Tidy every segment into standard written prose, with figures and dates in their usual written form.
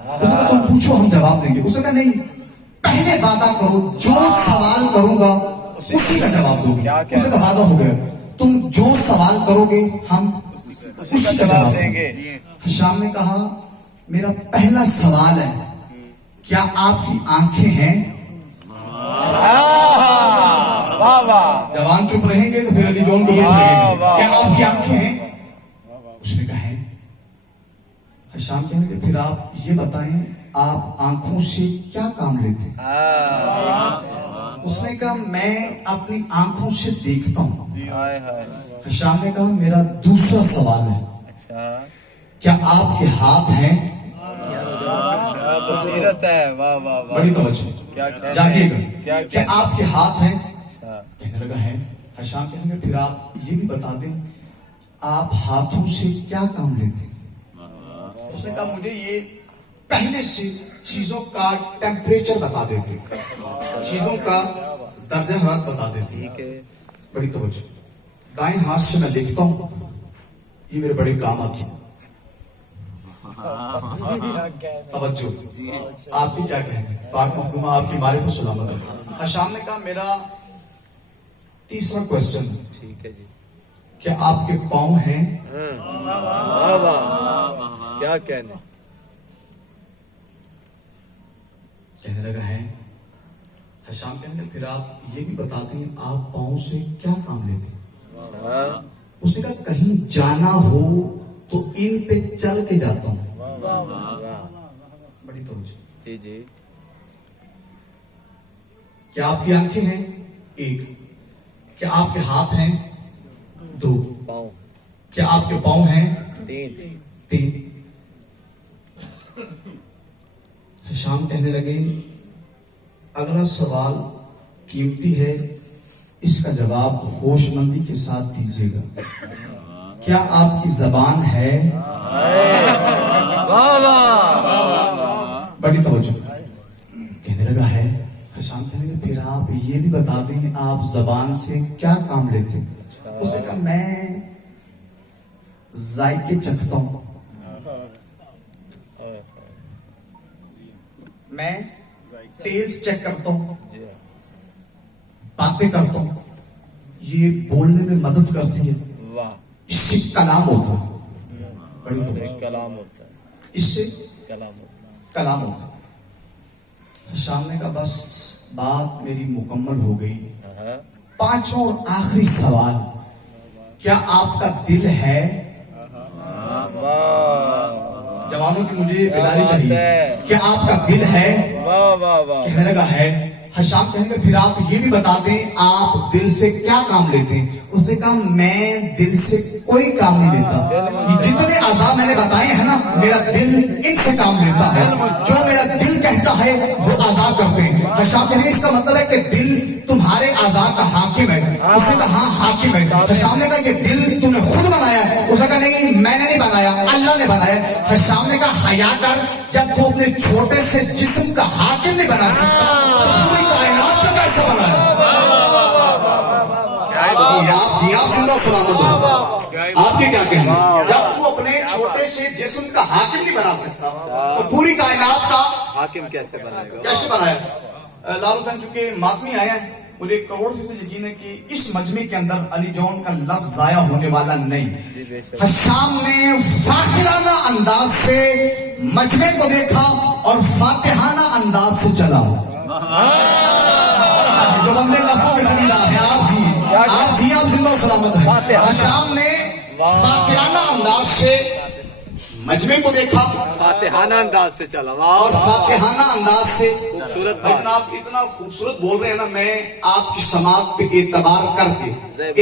उसने कहा तुम पूछो हम जवाब देंगे। उसने कहा नहीं, पहले वादा करो जो सवाल करूंगा उसी का जवाब दोगे। उसने कहा वादा हो गया, तुम जो सवाल करोगे हम उसी का जवाब देंगे। हिशाम ने कहा मेरा पहला सवाल है, क्या आपकी आंखें हैं? जवान चुप रहेंगे तो फिर अली जॉन को दुख लगेगा। क्या आपकी आंखें हैं? उसने कहा है। हिशाम कहने लगे फिर आप ये बताएं आप आंखों से क्या काम लेते? उसने कहा मैं अपनी आंखों से देखता हूं। हिशाम ने कहा मेरा दूसरा सवाल है, क्या आपके हाथ हैं? बड़ी तवज्जो, जागिएगा। क्या आपके हाथ हैं? कहने लगा है। हिशाम कहेंगे फिर आप ये भी बता दें आप हाथों से क्या काम लेते? उसने कहा मुझे ये पहले से चीजों का टेम्परेचर बता देते, चीजों का दर्जा हरारत बता देते। बड़ी तवज्जो, दाएं हाथ से मैं देखता हूं, ये मेरे बड़े काम आती है। तवज्जो, आपकी क्या कहने? पाक मखदूमा आपकी मारिफत सलामत है। हिशाम ने कहा मेरा तीसरा क्वेश्चन, ठीक है जी, क्या आपके पाँव हैं? क्या कहने? कहने लगा है। हिशाम कहने फिर आप ये भी बताते हैं आप पाँव से क्या काम लेते? उसने कहा कहीं जाना हो तो इन पे चल के जाता हूं। बड़ी तवज्जो, जी जी। क्या आपकी आंखें हैं? एक। क्या आपके हाथ हैं? दो। पाँव। क्या आपके पाँव हैं? तीन। हिशाम कहने लगे अगला सवाल कीमती है, इसका जवाब होशमंदी के साथ दीजिएगा। क्या आपकी जबान है? बड़ी तवज्जो, कहने लगा है। हिशाम कहने लगे फिर आप ये भी बता दें आप जबान से क्या काम लेते? उसे कहा मैं जायके चखता हूं, मैं टेस्ट चेक करता हूं, बातें करता हूं, ये बोलने में मदद करती है, इससे कलाम होता है। बड़ी तवज्जो, कलाम होता है, इससे कलाम होता है। हिशाम ने कहा बस बात मेरी मुकम्मल हो गई। पांचवा और आखिरी सवाल, क्या आपका दिल है? जवानों की मुझे बेदारी चाहिए। क्या आपका दिल है? कहने लगा है। हिशाम कहेंगे फिर आप ये भी बता दें आप दिल से क्या काम लेते हैं? उसने कहा मैं दिल से कोई काम नहीं लेता, जितने आज़ाद मैंने बताए हैं ना मेरा दिल इनसे काम लेता है, जो मेरा दिल कहता है वो आज़ाद करते हैं। हिशाम कहेंगे इसका मतलब है कि दिल तुम्हारे आज़ाद का हाकिम है। उसने कहा हाँ हाकिम है। हिशाम ने कहा कि दिल तूने खुद बनाया है? उसने कहा नहीं मैंने नहीं बनाया, अल्लाह ने बनाया। हिशाम ने कहा हया कर, जब तू अपने छोटे से जिस्म का हाकिम नहीं बना सकता तो पूरी कायनात का कैसे बनाया? आप जिंदा सलामत हो। आपके क्या कहना? जब तू अपने छोटे से जिस्म का हाकिम नहीं बना सकता तो पूरी कायनात का हाकिम कैसे बनाएगा? कैसे बनाया? लाल हुसैन चूंकि मातमी आया है, मुझे करोड़ फीसद यकीन है कि इस मजमे के अंदर अली जॉन का लफ्ज जाया होने वाला नहीं। हिशाम ने फाखिराना अंदाज से मजमे को देखा और फातिहाना अंदाज से चला। जो बंदे लफ्जों के खरीदार है आप जिंदा सलामत है। हिशाम ने फातिहाना अंदाज से मजमे को देखा, फातिहाना अंदाज से चला और फातिहाना अंदाज से खूबसूरत। आप इतना खूबसूरत बोल रहे हैं ना, मैं आपकी समाज पे एतबार करके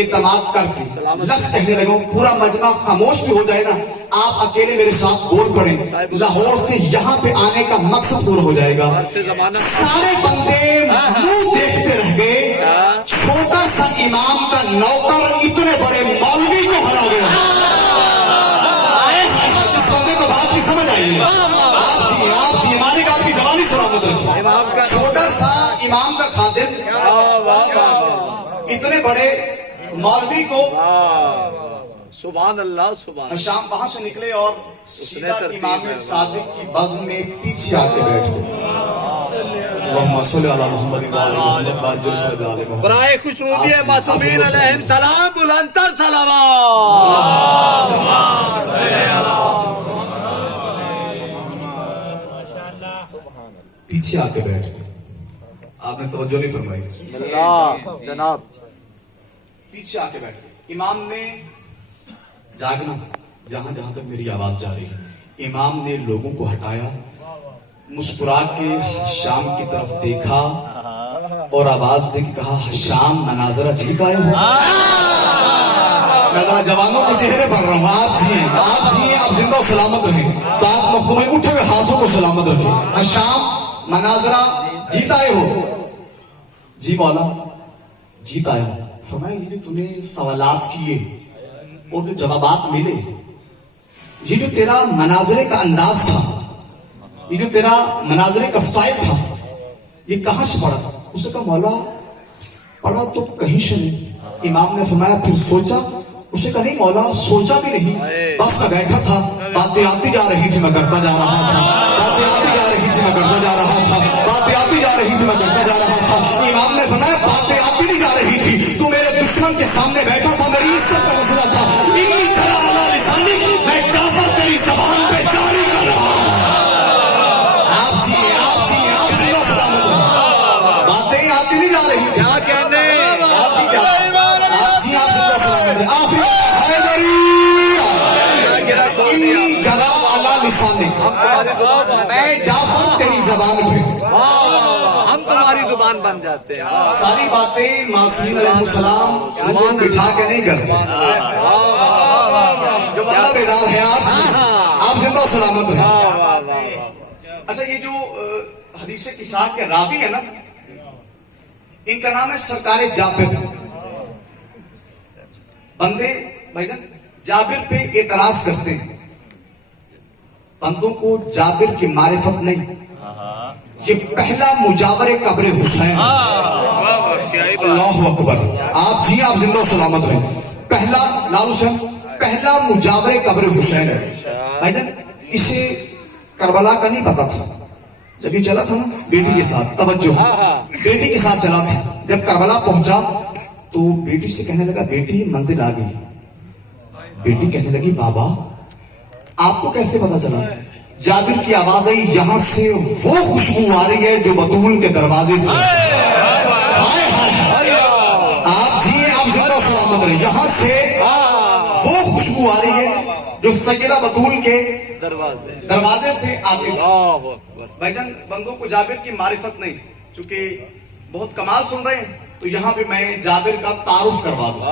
एतमाद करके लफ्ज कहने लगा हूं, पूरा मजमा खामोश भी हो जाए ना, आप अकेले मेरे साथ बोल पड़े, लाहौर से यहाँ पे आने का मकसद पूरा हो जाएगा। सारे बंदे मुंह देखते रह गए, छोटा सा इमाम का नौकर इतने बड़े मौलवी को हरा गया। समझ आइए आप जी मालिक आपकी जबानी सलामत रखे। छोटा सा इमाम का खादिम इतने बड़े मौलवी को सुभान अल्लाह सुभान हशाम वहां से निकले और सीधा इमाम सादिक की बज़्म में पीछे आके बैठ गए। अल्लाहुम्मा सल्ली अला मुहम्मद व आले मुहम्मद व अज्जल फरज आले मुहम्मद। बराए खुशनुदी मासूमीन अलैहिम सलाम बुलंदतर सलावत। पीछे आके बैठ गए। आपने तवज्जो नहीं फरमाई। अल्लाह जनाब पीछे आके बैठ गए। इमाम ने जागना, जहां जहां तक मेरी आवाज जा रही है, इमाम ने लोगों को हटाया, मुस्कुरा के हशाम की तरफ देखा और आवाज दे के कहा, हशाम मनाजरा जीत आए हो। मैं जरा जवानों के चेहरे बन रहा हूँ, आप जिए, आप जिंदा सलामत रहे। तो आप मखदूम में उठे हुए हाथों को सलामत रखें। हशाम मनाजरा जीत आए हो। जी मौला जीत आया। फरमाया, ये जो तूने सवालात किए और जो जवाबात मिले, ये जो तेरा मनाजरे का अंदाज था, ये जो तेरा मनाजरे का स्टाइल था, ये कहां से पड़ा? उसे कहा, मौला पड़ा तो कहीं से नहीं। इमाम ने फरमाया, फिर सोचा? उसे कहा, नहीं मौला सोचा भी नहीं, बस मैं बैठा था, बातें आती जा रही थी, मैं करता जा रहा था, बातें आती जा रही थी, मैं करता जा रहा था, बातें आती जा रही थी, मैं करता जा रहा था। इमाम ने फरमाया, बातें आती नहीं जा रही थी, तू मेरे दुश्मन के सामने बैठा था, मेरी इज्जत का मसला था। इन्नी जरा वाला लिसानी मैं जाफर तेरी ज़बान पे जारी कर रहा हूं। आप जिए, आप जिंदा सलामत हो। बातें आती नहीं जा रही थी, क्या कहने आप भी क्या, आप जी, आप जिंदा सलामत है। आखिर हैदरी इन्नी जरा वाला लिसानी मैं जाफर तेरी ज़बान पे। हम तुम्हारी जुबान बन जाते हैं। सारी बातें मासूमीन अलैहिस्सलाम जुबान बिठा के नहीं करते। जो बंदा बेदार है, आप जिंदा सलामत है। अच्छा, ये जो हदीस किस्सा के रावी है ना, इनका नाम है सरकार जाबिर। बंदे भाईजान जाबिर पे एतराज करते हैं, बंदों को जाबिर की मारिफत नहीं। ये पहला मुजावरे कब्र हुसैन। अल्लाहु अकबर। आप जी, आप जिंदा सलामत रहे। पहला लालू साहब, पहला मुजावरे कब्र हुसैन है भाईजान। इसे करबला का नहीं पता था। जब ये चला था ना बेटी के साथ, तवज्जो, बेटी के साथ चला था, जब करबला पहुंचा तो बेटी से कहने लगा, बेटी मंजिल आ गई। बेटी कहने लगी, बाबा आपको कैसे पता चला? जाबिर की आवाज आई, यहां से वो खुशबू आ रही है जो बतूल के दरवाजे से। आप जी, आप जिंदा सलामत रहे। यहां से वो खुशबू आ रही है जो सैयदा बतूल के दरवाजे से आती थी। भाईजान बंदों को जाबिर की मारिफत नहीं, चूंकि बहुत कमाल सुन रहे हैं, तो यहां भी मैं जाबिर का तारुफ करवा दूं।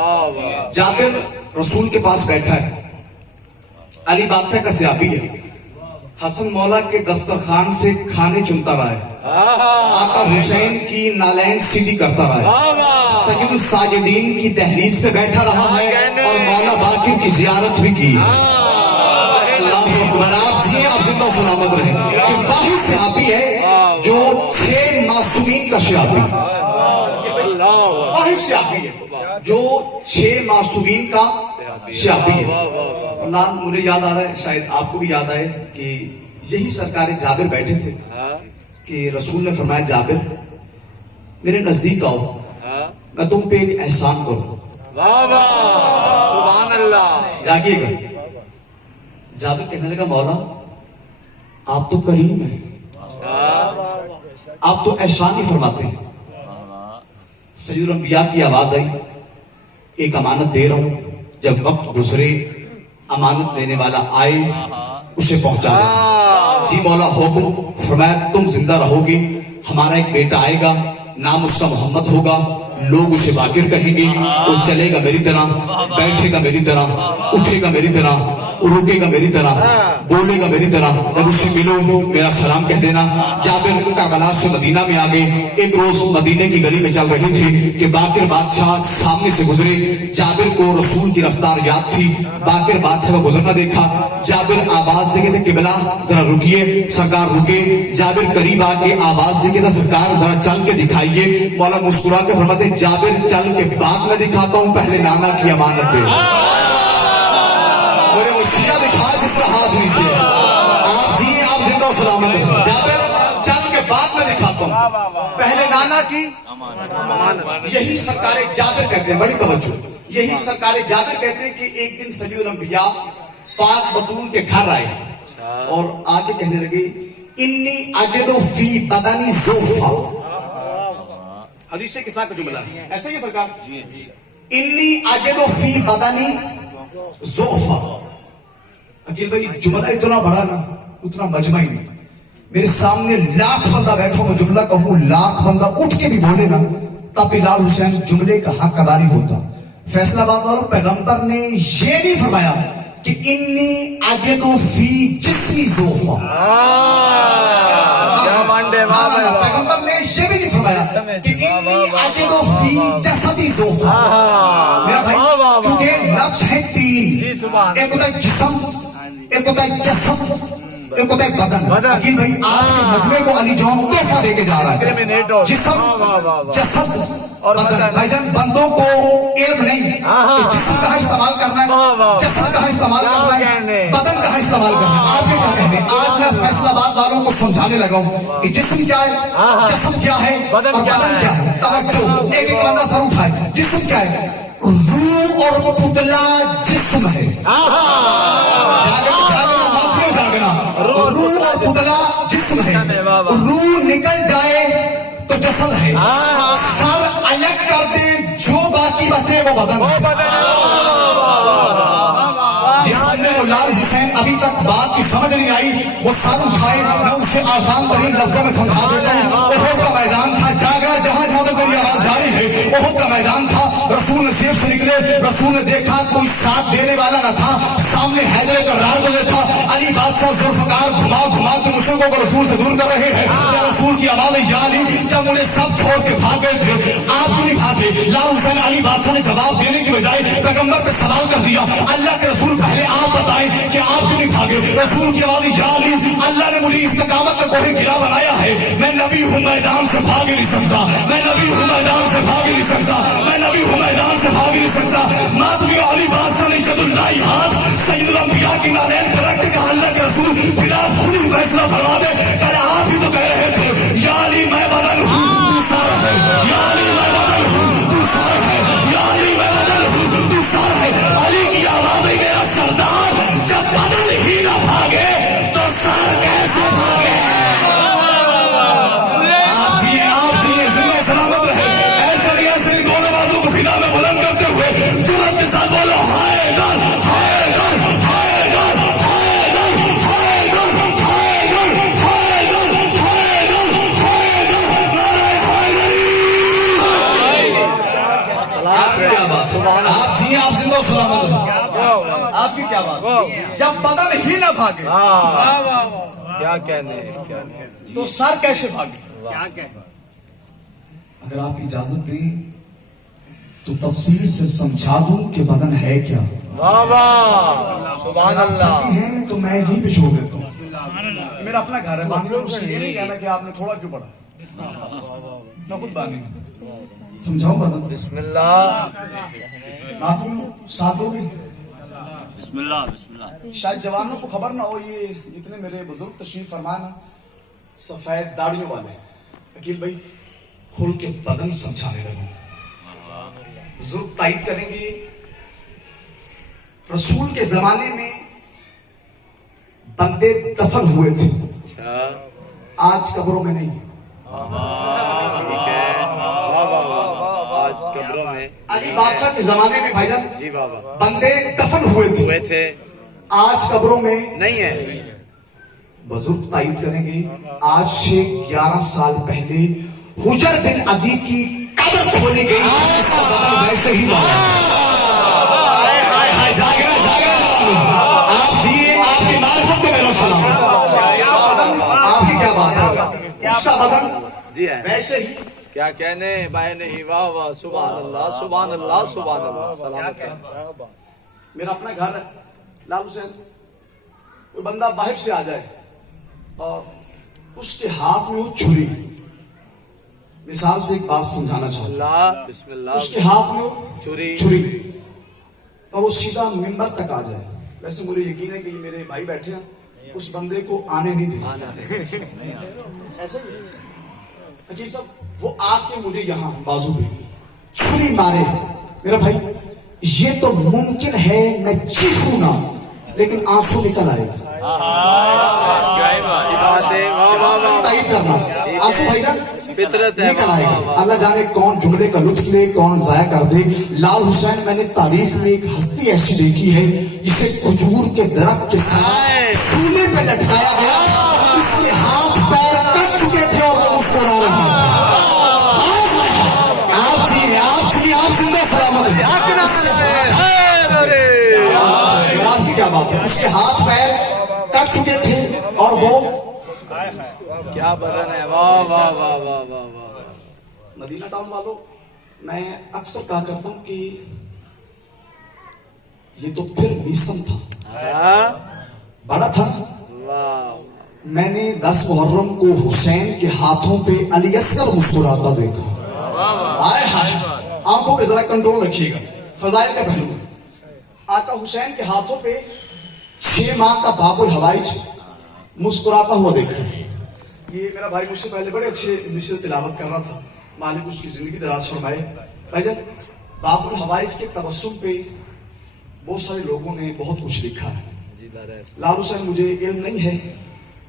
जाबिर रसूल के पास बैठा है, अली बादशाह का सियाबी है, हसन मौला के दस्तरखान से खाने चुनता रहा है, आका हुसैन की नालैन सीधी करता रहा है, सैयदुल साजिदीन की दहलीज पे बैठा रहा है और मौला बाकिर की जियारत भी की। अल्लाहु अकबर। आप जिए, आप जिंदा सलामत रहे। कि वाहिद सियाबी है जो 6 मासूमीन का सियाबी, वाहिद सियाबी है जो 6 मासूमीन का सियाबी है। मुझे याद आ रहा है, शायद आपको भी याद आए, कि यही सरकार जाबिर बैठे थे कि रसूल ने फरमाया, जाबिर मेरे नजदीक आओ, मैं तुम पे एक एहसान करूं। सुभान अल्लाह। जागिएगा। जाबिर कहने लगा, मौला आप तो करीम हैं, आप तो एहसान ही फरमाते हैं। सैयदुल अंबिया की आवाज आई, एक अमानत दे रहा हूं, जब वक्त गुजरे अमानत लेने वाला आए उसे पहुंचा दे। जी मौला हुक्म। फरमाया, तुम जिंदा रहोगे, हमारा एक बेटा आएगा, नाम उसका मोहम्मद होगा, लोग उसे बाकिर कहेंगे, वो चलेगा मेरी तरह, बैठेगा मेरी तरह, उठेगा मेरी तरह, रुकेगा मेरी तरह, बोलेगा मेरी तरह। जब उससे मिलो मेरा सलाम कह देना। जाबिर करबला से मदीना में आ गए। एक रोज मदीने की गली में चल रहे थे कि बाकिर बादशाह सामने से गुजरे। जाबिर को रसूल की रफ्तार याद थी, बाकिर बादशाह को गुजरना देखा। जाबिर आवाज देके थे, किबला जरा रुकिए। सरकार रुके। जाबिर करीब आके आवाज देके था, सरकार जरा चल के दिखाइए। मौला मुस्कुरा के फरमाते, जाबिर चल के बाद में दिखाता हूं, पहले नाना की अमानत दे। सलामत रहे। जाबिर चंद के बाद में दिखाता हूं, पहले नाना की अमानत। यही सरकार जाबिर कहते हैं, बड़ी तवज्जो, यही सरकार जाबिर कहते हैं कि एक दिन सलीउल अंबिया पाक बतूल के घर आए और आगे कहने लगे इन्नी अजदु फी बदनी ज़ुफ़ा। हदीस के साथ जुमला ऐसे ही सरकार, इन्नी अजदु फी बदनी ज़ुफ़ा। अकील भाई जुमला इतना बड़ा ना, उतना मजमा ही नहीं। मेरे सामने लाख बंदा बैठा, मैं जुमला कहूं लाख बंदा उठ के भी बोले ना, तब बिलाल हुसैन जुमले का हक अदा नहीं होता। फैसलाबाद वालों, पैगंबर ने ये नहीं फरमाया कि इन्नी अजदु फी जिस्मी ज़ुफ़ा। पैगंबर ने ये भी नहीं फरमाया कि इन्नी अजदु फी जसदी ज़ुफ़ा। मेरा भाई, चूंकि लफ्ज़ है तीन, एक होता है जिस्म, एक होता है जसद, एक होता है बदन। लेकिन भाई आपके मजमे को अली जॉन तोहफा देके जा रहा है, जिस्म, जसद और बदन। भाईजान, बंदों को इल्म नहीं कि जिस्म कहाँ इस्तेमाल करना है, जसद कहाँ इस्तेमाल करना है, बदन कहाँ इस्तेमाल करना है। आपके क्या कहने, आज मैं फैसलाबाद वालों को समझाने लगा हूँ कि जिस्म क्या है, जसद क्या है और बदन क्या है। तवज्जो, एक एक बंदा सर उठाए। जिस्म क्या है? रूह और पुतला जिस्म है। रूह और पुतला जिस्म है। रूह निकल जाए तो जसद है। सर अलग कर दे, जो बाकी बचे वो बदन है। जिस बंदे को लाल हुसैन अभी तक बात की समझ नहीं आई, वो सर उठाए, मैं उसे आसान तरीन लफ्जों में समझा देता हूँ। ओहद का मैदान था, जागरा जहां जहां तक मेरी आवाज जारी है, ओहद का मैदान था। रसूल जेब से निकले, रसूल ने देखा कोई साथ देने वाला न था। सामने हैदर कर्रार को देखा, अली बादशाह जुल्फकार घुमा घुमा के मुश्रिकों को रसूल से दूर कर रहे हैं। रसूल की आवाज या अली, जब उन्हें सब छोड़ के भाग गए थे, आप क्यों नहीं भागे? लाल हुसैन अली बादशाह ने जवाब देने की बजाय पैगंबर पे सवाल कर दिया, अल्लाह के रसूल पहले आप बताएं कि आप क्यों नहीं भागे? रसूल की आवाज या अली, अल्लाह ने मुझे इस्तिकामत का कोई गिरा बनाया है। मैं नबी हूं, मैदान से भाग नहीं सकता। मैं नबी हूं, मैदान से भाग नहीं सकता। मैं नबी हूं, मैदान से भाग नहीं सकता। मातमी अली बादशाह ने जदुल्लाई हाथ सैयदुल अंबिया की नादैन पर रख के अल्लाह के रसूल फिर आप खुद ही फैसला फरमा दे। कल आप ही तो कह रहे थे या अली मैं बदल हूं तू सर है, या अली मैं बदल हूं तू सर है, या अली मैं बदल हूं तू सर है। अली की आवाज है मेरा सरदार, जब बदल ही ना भागे तो सर कैसे भागे? आप जिए जिंदा सलामत रहे। ऐसे दोनों बातों को फिदा में बुलंद करते हुए जुर्रत के साथ बोलो हैदर हैदर हैदर हैदर हैदर हैदर हैदर हैदर हैदर नारे हैदरी। आपकी क्या बात, आप जिए, आप जिंदा सलामत रहे। आपकी क्या बात, जब बदन ही ना भागे क्या कहने, तो सर कैसे भागे? अगर आप इजाजत दें तो तफसील से समझा दूं कि बदन है क्या। वाह वाह, सुभान अल्लाह। है तो मैं यहीं पे छोड़ देता हूँ, मेरा अपना घर है। बानी मुझसे ये नहीं कहना कि आपने थोड़ा क्यों पढ़ा, मैं खुद बानी समझाऊं बदन। बिस्मिल्लाह, साथों में बिस्मिल्लाह बिस्मिल्लाह। शायद जवानों को खबर ना हो, ये जितने मेरे बुजुर्ग तशरीफ फरमा ना, सफेद दाढ़ियों वाले। अकील भाई खुल के बदन समझाने लगो। बुजुर्ग तायद करेंगे, रसूल के जमाने में बंदे दफन हुए थे, आज कब्रों में नहीं। आज कब्रों में। अली बादशाह के जमाने में भाईजान जी बाबा, बंदे दफन हुए थे, आज कब्रों में नहीं है। बुजुर्ग तायद करेंगे, आज से 11 साल पहले हुजर बिन अदी की कब्र खोली गई, बदन वैसे ही आप जिए, आपकी मार्फत को मेरा सलाम। आपकी क्या बात है, उसका बदन जी है वैसे ही। क्या कहने भाई नहीं, वाह वाह, सुभान अल्लाह सुभान अल्लाह सुभान अल्लाह। सलामत है। मेरा अपना घर है लाल हुसैन, कोई बंदा बाहर से आ जाए और उसके हाथ में वो छुरी, मिसाल से एक बात समझाना चाहूंगा, बिस्मिल्लाह, उसके हाथ में वो छुरी छुरी और वो सीधा मिंबर तक आ जाए। वैसे मुझे यकीन है कि मेरे भाई बैठे हैं, उस बंदे को आने नहीं दे। आना ऐसे ही हकीम साहब वो आके मुझे यहाँ बाजू पे छुरी मारे। मेरा भाई ये तो मुमकिन है मैं चीखूं ना लेकिन आंसू निकल आएगा। अच्छी बात है, वाह वाह वाह, तारीफ करना, आंसू भाईजान फितरत है, निकल वाह, आएगा। वाह, वाह। अल्लाह जाने कौन जुमले का लुत्फ ले, कौन जाया कर दे। लाल हुसैन मैंने तारीख में एक हस्ती ऐसी देखी है, इसे खजूर के दरख्त के साथ सूले पे लटकाया गया था, इसके हाथ पैर कट चुके थे और वो मुस्कुरा रहा था। आप जिंदा सलामत हैं। आपकी क्या बात है, उसके हाथ पैर कट चुके थे और वो क्या बदन है, वाह वाह वाह वाह वाह वाह। मदीना टाउन वालों, मैं अक्सर कहा करता हूं कि ये तो फिर मिशन था, हाँ? बड़ा था। वाह, मैंने 10 मुहर्रम को हुसैन के हाथों पे अली असगर मुस्कुराता देखा। हाय हाय, आंखों पे जरा कंट्रोल रखिएगा, फजाइल का पहलू। आका हुसैन के हाथों पे 6 माह का बाबुल हवाइज मुस्कुराता हुआ देखा। ये मेरा भाई मुझसे पहले बड़े अच्छे मिसल तिलावत कर रहा था, मालिक उसकी जिंदगी दराज फरमाए। भाईजान, बाबुल हवाइज के तबस्सुम पे बहुत सारे लोगों ने बहुत कुछ लिखा है। लाल हुसैन, मुझे इल्म नहीं है,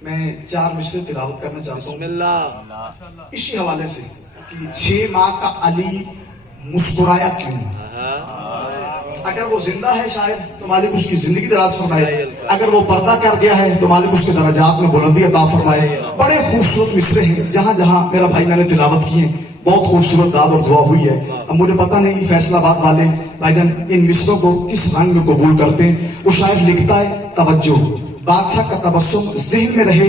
मैं 4 मिसल तिलावत करना चाहता हूँ बिस्मिल्लाह। इसी हवाले से कि 6 माह का अली मुस्कुराया क्यों। अगर वो जिंदा है शायद तो मालिक उसकी जिंदगी दराज फरमाए, अगर वो पर्दा कर गया है तो मालिक उसके दर्जात में बुलंदी अता फरमाए। बड़े खूबसूरत मिसरे हैं, जहां जहां मेरा भाई मैंने तिलावत की है, बहुत खूबसूरत दाद और दुआ हुई है। अब मुझे पता नहीं फैसलाबाद वाले भाईजान इन मिसरों को किस रंग में कबूल करते हैं। वो शायद लिखता है, तवज्जो, बादशाह का तबस्सुम ज़हन में रहे